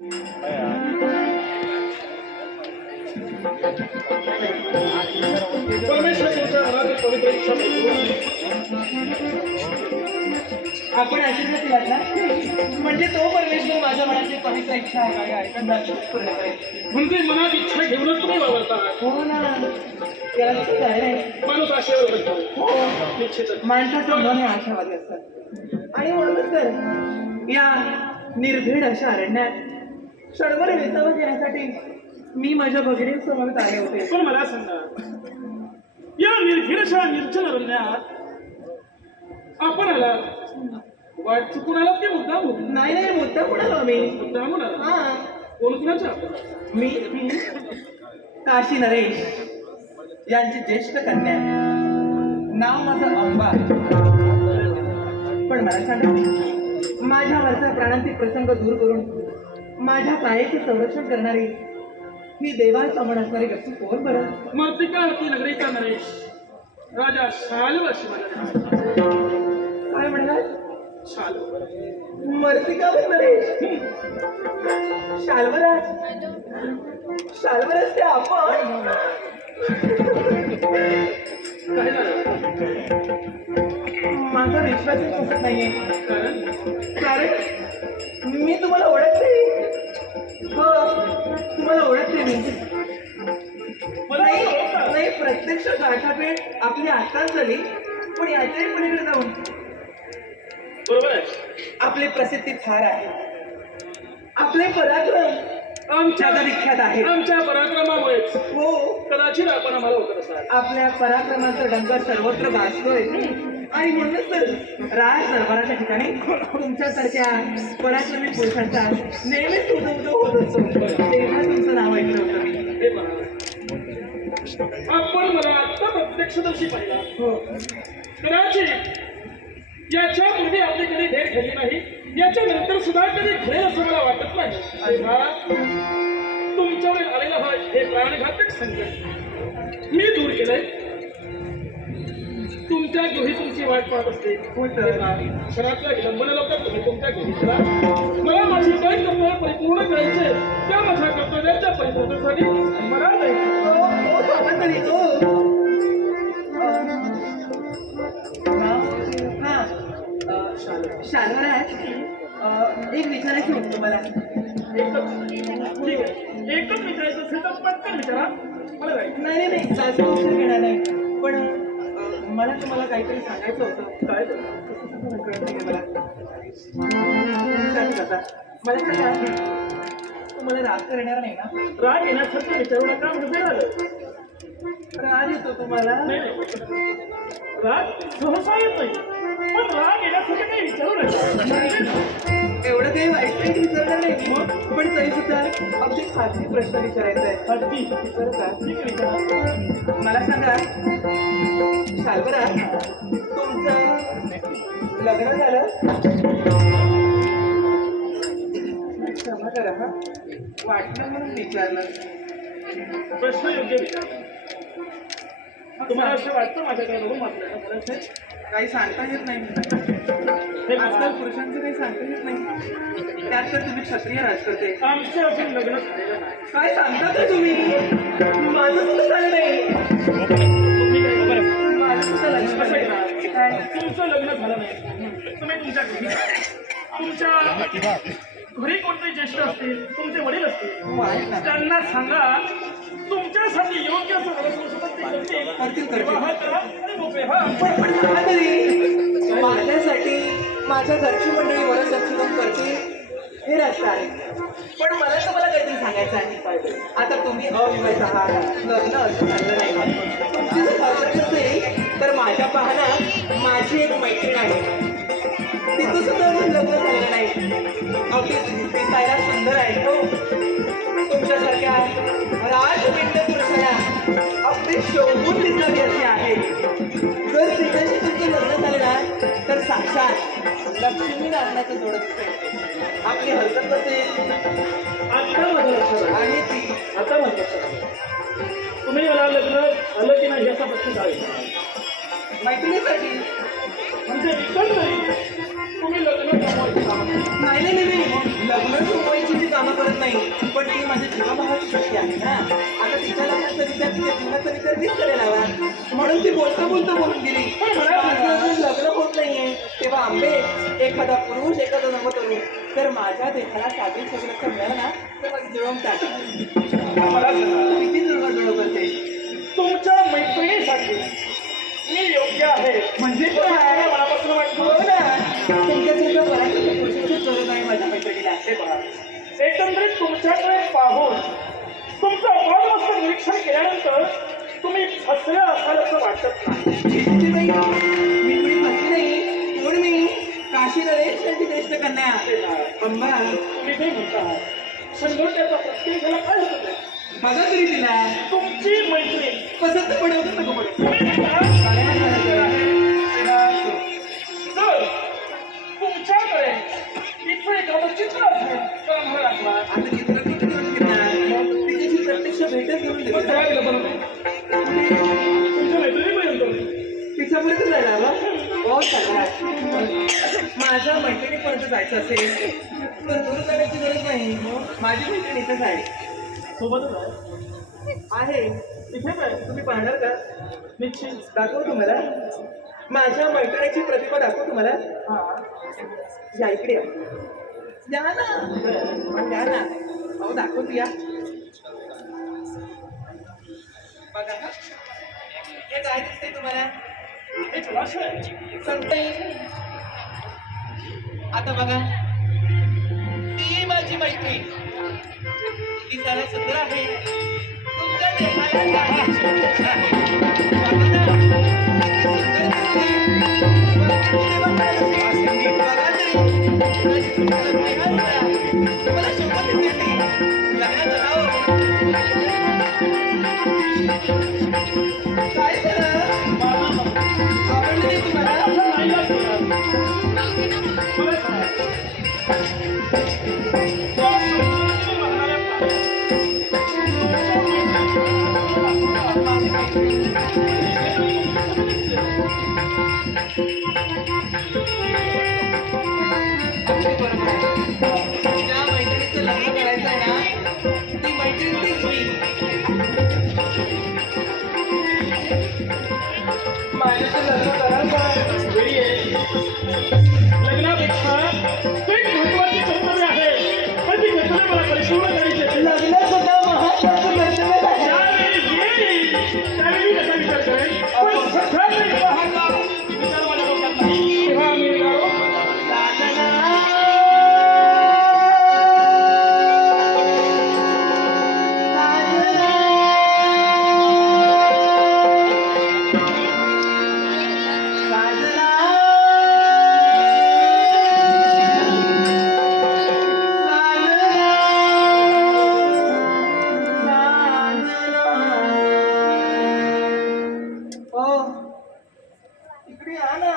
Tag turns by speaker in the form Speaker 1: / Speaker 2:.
Speaker 1: परमेश्वर तुमच्या मनातील पवित्र इच्छा
Speaker 2: आपण आशीर्वाद दिलात ना म्हणजे तो परमेश्वर माझ्या मनाची पवित्र इच्छा आहे
Speaker 1: म्हणजे मनात इच्छा घेऊनच तुम्ही वावरता.
Speaker 2: हो ना त्याला
Speaker 1: माणूस बसतो
Speaker 2: हो. माणसाचं मन हे आशावादी असतात आणि म्हणूनच तर या निर्भीड अशा अरण्यात क्षणभर विसावा घेण्यासाठी मी माझ्या भगिनी समवेत आले होते.
Speaker 1: पण मला सांगा या निर्भीडशा निर्जन अरण्यात आपण आला वाट चुकून आलात की मुद्दाम होत?
Speaker 2: नाही नाही मुद्दा कुणाला मी?
Speaker 1: मुद्दाम आला
Speaker 2: हा.
Speaker 1: कोण कुणाच्या
Speaker 2: मी मी काशी नरेश यांची ज्येष्ठ कन्या. नाव माझं अंबा पण मला सांगा माझ्या वरचा प्राणांतिक प्रसंग दूर करून माझ्या कायेचे संरक्षण करणारी ही देवासमोर असणारी व्यक्ती कोण बरं?
Speaker 1: मर्तिका होती नगरीचा नरेश. राजा शालू अशी.
Speaker 2: काय म्हणाला
Speaker 1: शालू.
Speaker 2: मर्तिका पण नरेश. शाल्वराज. शाल्वराज ते आपण.
Speaker 1: काय झालं?
Speaker 2: माझा विश्वासच बसत नाहीये.
Speaker 1: कारण?
Speaker 2: कारण मी तुम्हाला ओळखते. हो तुम्हाला ओळखते मी
Speaker 1: मला
Speaker 2: नाही. नाही प्रत्यक्ष गाठाभेट आपली आताच झाली पण याच्याही पलीकडे जाऊन.
Speaker 1: बरोबर
Speaker 2: आपली प्रसिद्धी फार आहे. आपले पराक्रम
Speaker 1: आमच्या
Speaker 2: जगविख्यात आहे
Speaker 1: आमच्या पराक्रमामुळेच.
Speaker 2: हो.
Speaker 1: कदाचित आपण आम्हाला होत असाल
Speaker 2: आपल्या पराक्रमाचा डंका सर्वत्र गाजतोय आणि म्हणूनच तर राज दरबाराच्या ठिकाणी तुमच्यासारख्या पराक्रमी पुरुषांचा नेहमीच उदो होत असतो. तेव्हा तुमचं नाव ऐकलं होतं. मी
Speaker 1: आपण मला आता प्रत्यक्षदर्शी पाहिला.
Speaker 2: हो.
Speaker 1: कदाचित याच्या पूर्वी आपली कधी भेट झाली नाही. याच्या नंतर सुद्धा कधी घडेल असं मला वाटत नाही तुमच्यावर आलेला हा हे प्राणघातक संकट मी दूर केलंय तुमच्या गृही तुमची वाट पाहत असते तेव्हा क्षणातल्या विलंबन लवकर तुम्ही तुमच्या गृही चला मला माझी काय कर्तव्य परिपूर्ण करायचे त्या माझ्या कर्तव्याच्या परिपूर्णतेसाठी मला
Speaker 2: शाल्वराज अं, एक विचारायचं होतं तुम्हाला.
Speaker 1: एकच ठीक आहे एकच विचारायचं असेल तर पटकन विचारा मला जायचं.
Speaker 2: नाही नाही नाही. जास्त उशीर घेणार नाही. पण अं, मला तुम्हाला काहीतरी सांगायचं होतं.
Speaker 1: काय
Speaker 2: कळत नाहीये मला सांगा तुम्हाला राग करणार नाही ना?
Speaker 1: राग येण्यासारखं विचारू नका म्हणजे झालं
Speaker 2: राग. येतो तुम्हाला.
Speaker 1: नाही नाही. राग सहसा येत नाही पण राग काही विचारू
Speaker 2: एवढं काही वाईट काही विचारणार नाही. मी. पण तरी सुद्धा अगदी खाजगी प्रश्न विचारायचा आहे
Speaker 1: अगदी
Speaker 2: विचारू का? मला सांगा शाल्वरा तुमचं लग्न झालं? क्षमा करा हा. वाटलं म्हणून विचारलं.
Speaker 1: प्रश्न योग्य विचार तुम्हाला असं वाटतं माझ्याकडे बघून आहे?
Speaker 2: काही सांगता येत नाही आजकाल पुरुषांचं काही सांगता येत नाही. त्यात तर तुम्ही क्षत्रिय राजकर्ते.
Speaker 1: आमचं अजून लग्न
Speaker 2: काय सांगता का तुम्ही? माझं सुद्धा
Speaker 1: बरं?
Speaker 2: माझं सुद्धा लग्न
Speaker 1: तुमचं लग्न झालं नाही. तुम्ही तुमच्या घरी. तुमच्या घरी कोणते ज्येष्ठ असतील? तुमचे वडील असतील?
Speaker 2: हो.
Speaker 1: त्यांना सांगा. तुमच्यासाठी योग्य असं ते करतील.
Speaker 2: करतील, करतील. पण माझ्यासाठी माझ्या घरची मंडळी वरसंक्षेपण करते हे राष्ट्र आहे. पण मला तुम्हाला काहीतरी सांगायचं आहे. आता तुम्ही अविवाहित आहात. लग्न अजून झालं नाही. झालं असेल तर माझ्या पाहण्यात माझी एक मैत्रीण आहे. तिचं सुद्धा अजून लग्न झालेलं नाही. अगदी दिसायला सुंदर आहे. हो तुमच्यासारख्या राजपिंड पुरुषाला शोभून दिसावी अशी आहे जर तिच्याशी तुमचं लग्न झालं ना तर साक्षात लक्ष्मी नारायणाचं जोडत आपली हरकत असेल
Speaker 1: आता माझं लक्षात
Speaker 2: आणि ती
Speaker 1: आता माझं लक्षात तुम्ही मला लग्न झालं की नाही याचा प्रश्न काय
Speaker 2: मैत्रिणीसाठी
Speaker 1: म्हणजे विकत नाही तुम्ही लग्न
Speaker 2: नाही नाही नाही, लग्न जमवायची जी कामं करत विचार मीच करेल हवा म्हणून ती बोलता बोलता बोलून गेली. अजून लग्न होत नाहीये. तेव्हा आंबे एखादा पुरुष एखादा नवतरुण तर माझ्या देशाला साधी सगळं मिळालं ना तर मग जुळवून टाक.
Speaker 1: मला
Speaker 2: किती जुळवा जुळव करते
Speaker 1: तुमच्या मैत्रिणीसाठी मी योग्य आहे.
Speaker 2: म्हणजे
Speaker 1: असं मनापासून वाटतं?
Speaker 2: हो ना. तुमच्यासारखं बऱ्याच पुरुषाचीच गरज आहे माझ्या मैत्रिणीला.
Speaker 1: हे पहा एकंदरीत तुमच्याकडे पाहून तुमचं अपारमस्त निरीक्षण केल्यानंतर तुम्ही फसल्या असाल असं वाटत नाही.
Speaker 2: मी म्हणून काशी नरेश श्रेष्ठ कन्या अंबा
Speaker 1: तुम्ही जे म्हणता संघटनेचा प्रत्येकाला काय होतं ते?
Speaker 2: बघा तरी तिला.
Speaker 1: तुमची मैत्रीण.
Speaker 2: पसंत पडवतं नको पडू
Speaker 1: तुमच्या मैत्रिणीपर्यंत
Speaker 2: तिच्यापर्यंत जायला चांगला माझ्या मैत्रिणीपर्यंत जायचं असेल. तर दूर जाण्याची गरज नाही. माझी मैत्रीण इथंच आहे.
Speaker 1: सोबतच आहे?
Speaker 2: आहे.
Speaker 1: इथे काय
Speaker 2: तुम्ही पाहणार का?
Speaker 1: निश्चित.
Speaker 2: दाखव तुम्हाला? माझ्या मैत्रिणीची प्रतिभा दाखव तुम्हाला?
Speaker 1: हा.
Speaker 2: या इकडे या. ना. पण या ना. अहो दाखवतो या. बघा हे काय तुम्हाला?
Speaker 1: हे जलाशय
Speaker 2: आता बघा. ती माझी मैत्री. ती त्याला सुंदर आहे. तुमच्या देहाला माझ्याचं लग्न कराल का
Speaker 1: लग्नापेक्षा